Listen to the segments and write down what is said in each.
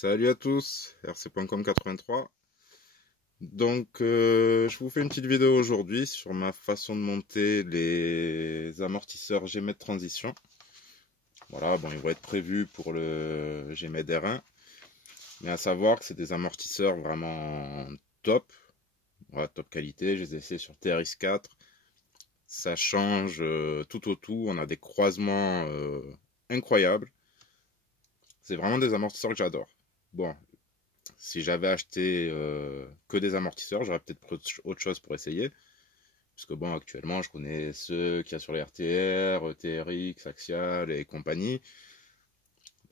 Salut à tous, rc.com 83. Donc, je vous fais une petite vidéo aujourd'hui sur ma façon de monter les amortisseurs Gmet de transition. Voilà, bon, ils vont être prévus pour le Gmet R1. Mais à savoir que c'est des amortisseurs vraiment top. Voilà, top qualité. Je les ai essayés sur TRX4. Ça change tout au tout. On a des croisements incroyables. C'est vraiment des amortisseurs que j'adore. Bon, si j'avais acheté que des amortisseurs, j'aurais peut-être pris autre chose pour essayer. Puisque bon, actuellement, je connais ceux qu'il y a sur les RTR, TRX, Axial et compagnie.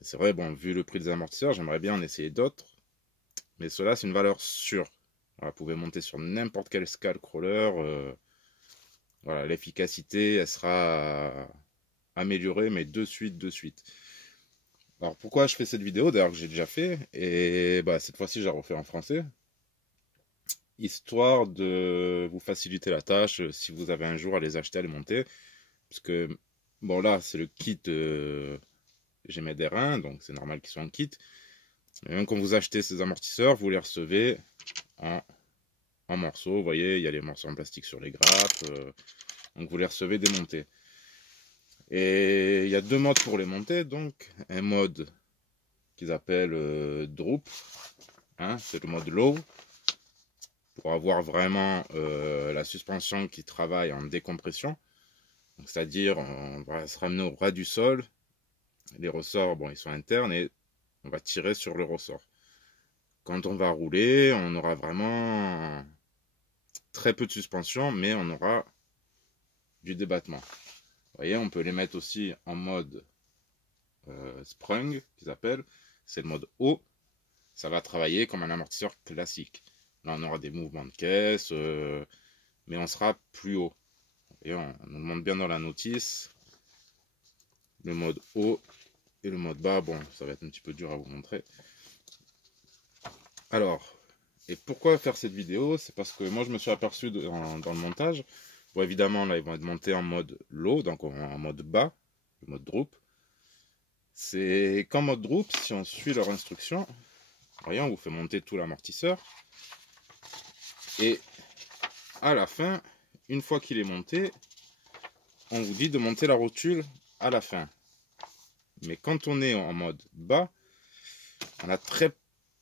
C'est vrai, bon, vu le prix des amortisseurs, j'aimerais bien en essayer d'autres. Mais cela, c'est une valeur sûre. Voilà, vous pouvez monter sur n'importe quel scale crawler. Voilà, l'efficacité, elle sera améliorée, mais de suite, de suite. Alors pourquoi je fais cette vidéo, d'ailleurs que j'ai déjà fait, et bah, cette fois-ci je la refais en français, histoire de vous faciliter la tâche si vous avez un jour à les acheter, à les monter, puisque bon là c'est le kit Gmet R1, donc c'est normal qu'ils soient en kit, et même quand vous achetez ces amortisseurs, vous les recevez en morceaux, vous voyez, il y a les morceaux en plastique sur les grappes, donc vous les recevez démontés. Et il y a deux modes pour les monter, donc un mode qu'ils appellent Droop, hein, c'est le mode Low, pour avoir vraiment la suspension qui travaille en décompression. C'est-à-dire, on va se ramener au ras du sol, les ressorts, bon, ils sont internes, et on va tirer sur le ressort. Quand on va rouler, on aura vraiment très peu de suspension, mais on aura du débattement. Vous voyez, on peut les mettre aussi en mode sprung, qu'ils appellent, c'est le mode haut. Ça va travailler comme un amortisseur classique. Là, on aura des mouvements de caisse, mais on sera plus haut. Et on nous demande bien dans la notice le mode haut et le mode bas. Bon, ça va être un petit peu dur à vous montrer. Alors, et pourquoi faire cette vidéo? C'est parce que moi je me suis aperçu dans le montage. Bon, évidemment, là ils vont être montés en mode low, donc en mode bas, le mode droop. C'est qu'en mode droop, si on suit leur instruction, voyez, on vous fait monter tout l'amortisseur. Et à la fin, une fois qu'il est monté, on vous dit de monter la rotule à la fin. Mais quand on est en mode bas, on a très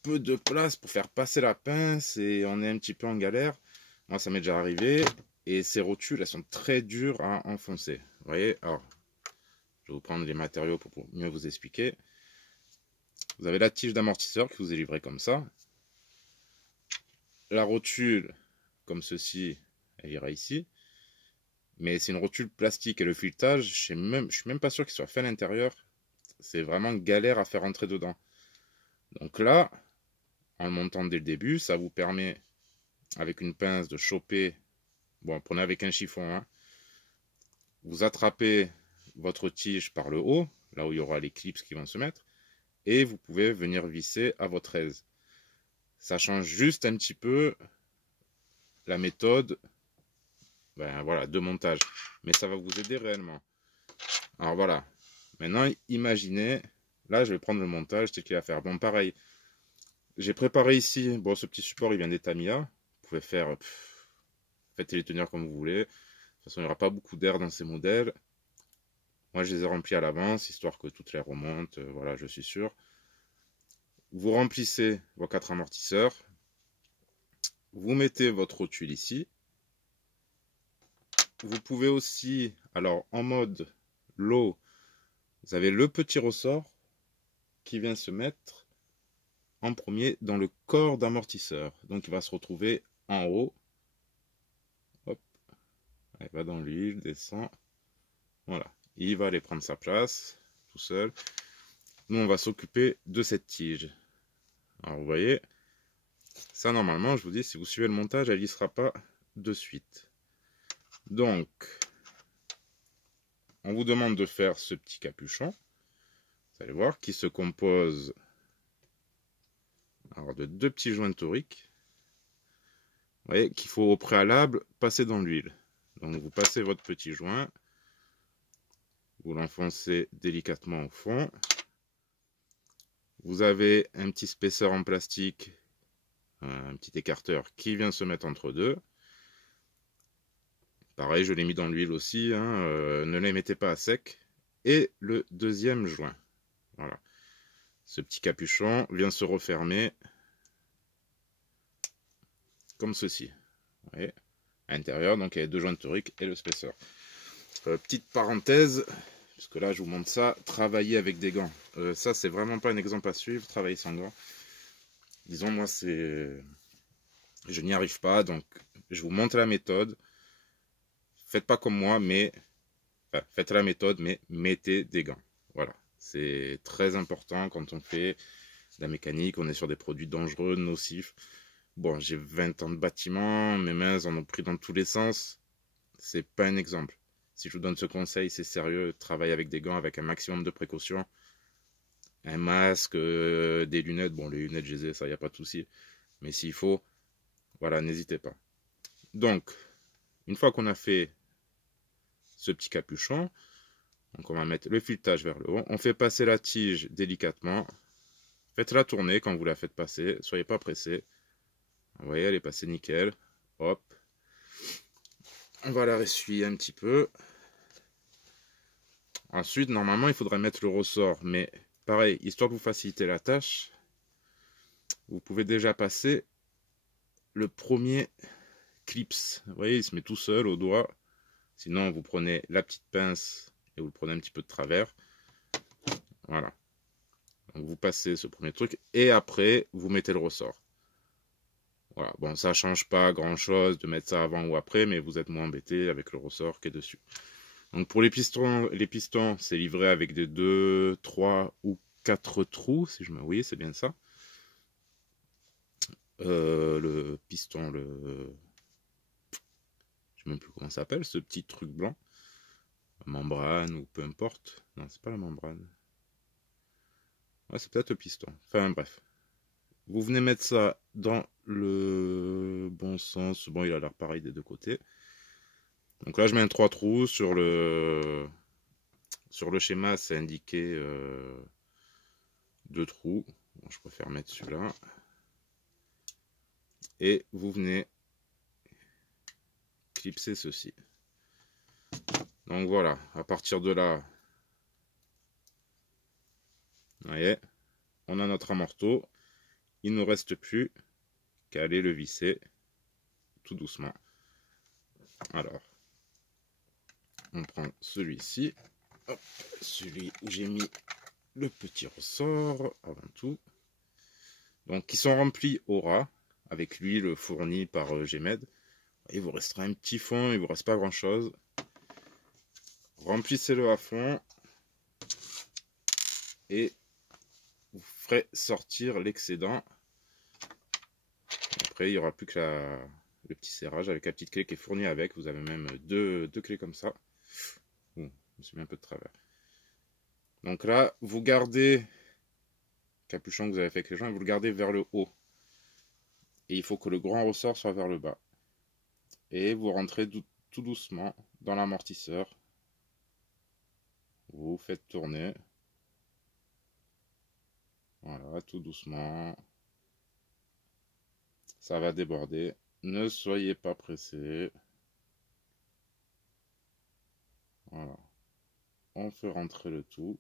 peu de place pour faire passer la pince et on est un petit peu en galère. Moi, ça m'est déjà arrivé. Et ces rotules, elles sont très dures à enfoncer. Vous voyez, alors, je vais vous prendre les matériaux pour mieux vous expliquer. Vous avez la tige d'amortisseur qui vous est livrée comme ça. La rotule, comme ceci, elle ira ici. Mais c'est une rotule plastique et le filetage, je suis même pas sûr qu'il soit fait à l'intérieur. C'est vraiment galère à faire rentrer dedans. Donc là, en le montant dès le début, ça vous permet, avec une pince, de choper. Bon, prenez avec un chiffon. Hein. Vous attrapez votre tige par le haut, là où il y aura les clips qui vont se mettre, et vous pouvez venir visser à votre aise. Ça change juste un petit peu la méthode voilà, de montage, mais ça va vous aider réellement. Alors voilà, maintenant imaginez, là je vais prendre le montage tel qu'il va faire. Bon, pareil, j'ai préparé ici, bon, ce petit support il vient des Tamiya, vous pouvez faire, faites les tenir comme vous voulez. De toute façon, il n'y aura pas beaucoup d'air dans ces modèles. Moi, je les ai remplis à l'avance, histoire que toutes les remontent. Voilà, je suis sûr. Vous remplissez vos 4 amortisseurs. Vous mettez votre rotule ici. Vous pouvez aussi, alors en mode low, vous avez le petit ressort qui vient se mettre en premier dans le corps d'amortisseur. Donc, il va se retrouver en haut. Hop. Il va dans l'huile, descend. Voilà. Il va aller prendre sa place tout seul. Nous, on va s'occuper de cette tige. Alors, vous voyez, ça, normalement, je vous dis, si vous suivez le montage, elle n'y sera pas de suite. Donc, on vous demande de faire ce petit capuchon. Vous allez voir, qui se compose alors, de deux petits joints toriques. Vous voyez qu'il faut au préalable passer dans l'huile. Donc, vous passez votre petit joint. Vous l'enfoncez délicatement au fond. Vous avez un petit spaceur en plastique, un petit écarteur qui vient se mettre entre deux. Pareil, je l'ai mis dans l'huile aussi, hein, ne les mettez pas à sec. Et le deuxième joint. Voilà. Ce petit capuchon vient se refermer comme ceci. Vous voyez, à l'intérieur, donc il y a les deux joints toriques et le spaceur. Petite parenthèse, puisque là je vous montre ça, travailler avec des gants. Ça, c'est vraiment pas un exemple à suivre, travailler sans gants. Disons, moi, je n'y arrive pas, donc je vous montre la méthode. Faites pas comme moi, mais enfin, faites la méthode, mais mettez des gants. Voilà, c'est très important quand on fait de la mécanique, on est sur des produits dangereux, nocifs. Bon, j'ai 20 ans de bâtiment, mes mains en ont pris dans tous les sens. C'est pas un exemple. Si je vous donne ce conseil, c'est sérieux, travaillez avec des gants avec un maximum de précautions. Un masque, des lunettes, bon les lunettes je les ai, ça y a pas de souci. Mais s'il faut, voilà, n'hésitez pas. Donc, une fois qu'on a fait ce petit capuchon, donc on va mettre le filetage vers le haut, on fait passer la tige délicatement. Faites-la tourner quand vous la faites passer, soyez pas pressé. Vous voyez, elle est passée nickel. Hop. On va la ressuyer un petit peu. Ensuite, normalement, il faudrait mettre le ressort. Mais pareil, histoire de vous faciliter la tâche, vous pouvez déjà passer le premier clips. Vous voyez, il se met tout seul au doigt. Sinon, vous prenez la petite pince et vous le prenez un petit peu de travers. Voilà. Donc, vous passez ce premier truc et après, vous mettez le ressort. Voilà. Bon, ça change pas grand-chose de mettre ça avant ou après, mais vous êtes moins embêté avec le ressort qui est dessus. Donc, pour les pistons, c'est livré avec des 2, 3 ou 4 trous, si je me... Oui, c'est bien ça. Le piston, je sais même plus comment ça s'appelle, ce petit truc blanc. La membrane ou peu importe. Non, c'est pas la membrane. Ouais, c'est peut-être le piston. Enfin, bref. Vous venez mettre ça dans le bon sens. Bon, il a l'air pareil des deux côtés. Donc là, je mets un 3 trous sur le schéma, c'est indiqué 2 trous. Bon, je préfère mettre celui-là. Et vous venez clipser ceci. Donc voilà, à partir de là, vous voyez, on a notre amorto. Il ne nous reste plus qu'à aller le visser tout doucement. Alors, on prend celui-ci, celui où j'ai mis le petit ressort avant tout. Donc, qui sont remplis au ras avec l'huile fournie par Gmed. Il vous restera un petit fond, il vous reste pas grand chose. Remplissez-le à fond et vous ferez sortir l'excédent. Après, il n'y aura plus que le petit serrage avec la petite clé qui est fournie avec. Vous avez même deux clés comme ça. Ouh, je me suis mis un peu de travers. Donc là, vous gardez le capuchon que vous avez fait avec les joints, vous le gardez vers le haut. Et il faut que le grand ressort soit vers le bas. Et vous rentrez tout doucement dans l'amortisseur. Vous faites tourner. Voilà, tout doucement. Ça va déborder. Ne soyez pas pressé. Voilà. On fait rentrer le tout.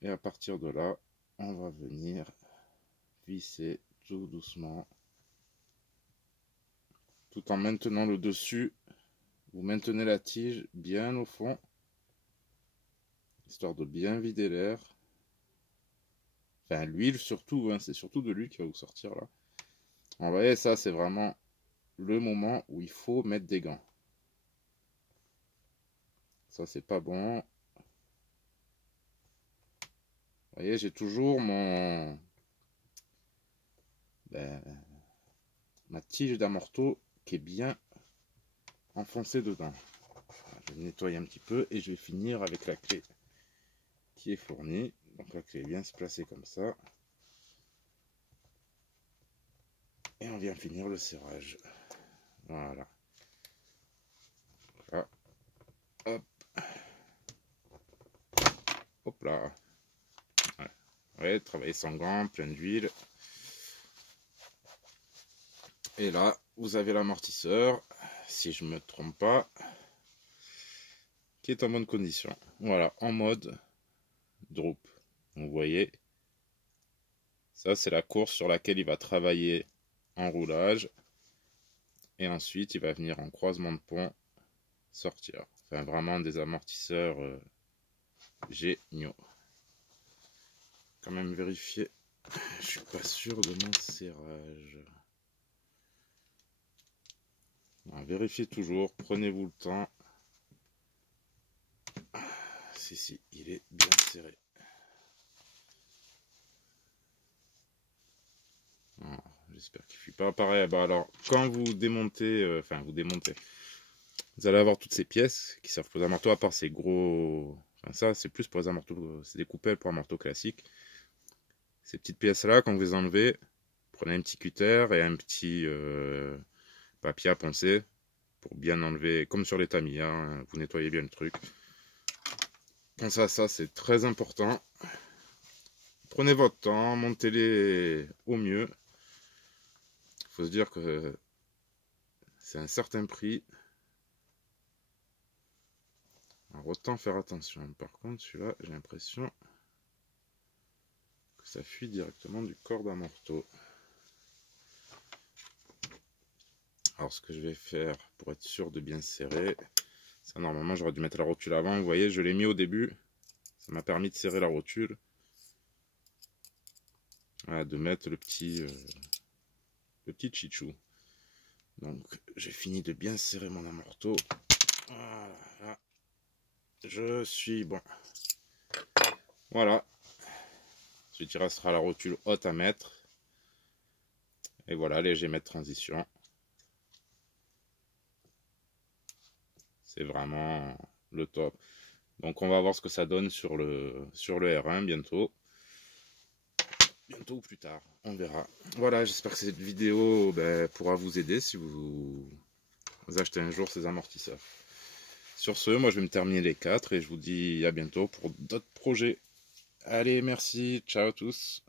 Et à partir de là, on va venir visser tout doucement. Tout en maintenant le dessus. Vous maintenez la tige bien au fond. Histoire de bien vider l'air. Enfin, l'huile surtout. Hein, c'est surtout de l'huile qui va vous sortir là. Vous voyez, ça c'est vraiment le moment où il faut mettre des gants. Ça c'est pas bon. Vous voyez, j'ai toujours ma tige d'amorto qui est bien enfoncée dedans. Je vais nettoyer un petit peu et je vais finir avec la clé qui est fournie. Donc la clé vient se placer comme ça. Et on vient finir le serrage. Voilà. Là. Hop. Hop là. Ouais. Ouais, travailler sans gants, plein d'huile. Et là, vous avez l'amortisseur, si je me trompe pas, qui est en bonne condition. Voilà, en mode drop. Vous voyez, ça c'est la course sur laquelle il va travailler en roulage. Et ensuite, il va venir en croisement de pont sortir. Enfin, vraiment des amortisseurs géniaux. Quand même vérifier. Je suis pas sûr de mon serrage. Alors, vérifiez toujours, prenez-vous le temps. Si, il est bien serré. J'espère qu'il ne fuit pas. Pareil, bah alors, quand vous démontez, vous allez avoir toutes ces pièces qui servent pour les amortos, à part ces gros... Enfin, ça, c'est plus pour les amortos, c'est des coupelles pour amortos classiques. Ces petites pièces-là, quand vous les enlevez, prenez un petit cutter et un petit papier à poncer pour bien enlever, comme sur les tamis, hein, vous nettoyez bien le truc. Pensez à ça, c'est très important. Prenez votre temps, montez-les au mieux. Il faut se dire que c'est un certain prix. Alors autant faire attention. Par contre, celui-là, j'ai l'impression que ça fuit directement du corps d'amorto. Alors ce que je vais faire pour être sûr de bien serrer, ça normalement j'aurais dû mettre la rotule avant. Vous voyez, je l'ai mis au début. Ça m'a permis de serrer la rotule. Voilà, de mettre le petit chichou. Donc j'ai fini de bien serrer mon amorto. Voilà. Je suis bon. Voilà. Ensuite il restera la rotule haute à mettre. Et voilà, léger mètre transition. C'est vraiment le top. Donc on va voir ce que ça donne sur le R1 bientôt. Bientôt ou plus tard, on verra. Voilà, j'espère que cette vidéo pourra vous aider si vous achetez un jour ces amortisseurs. Sur ce, moi je vais me terminer les 4 et je vous dis à bientôt pour d'autres projets. Allez, merci, ciao à tous.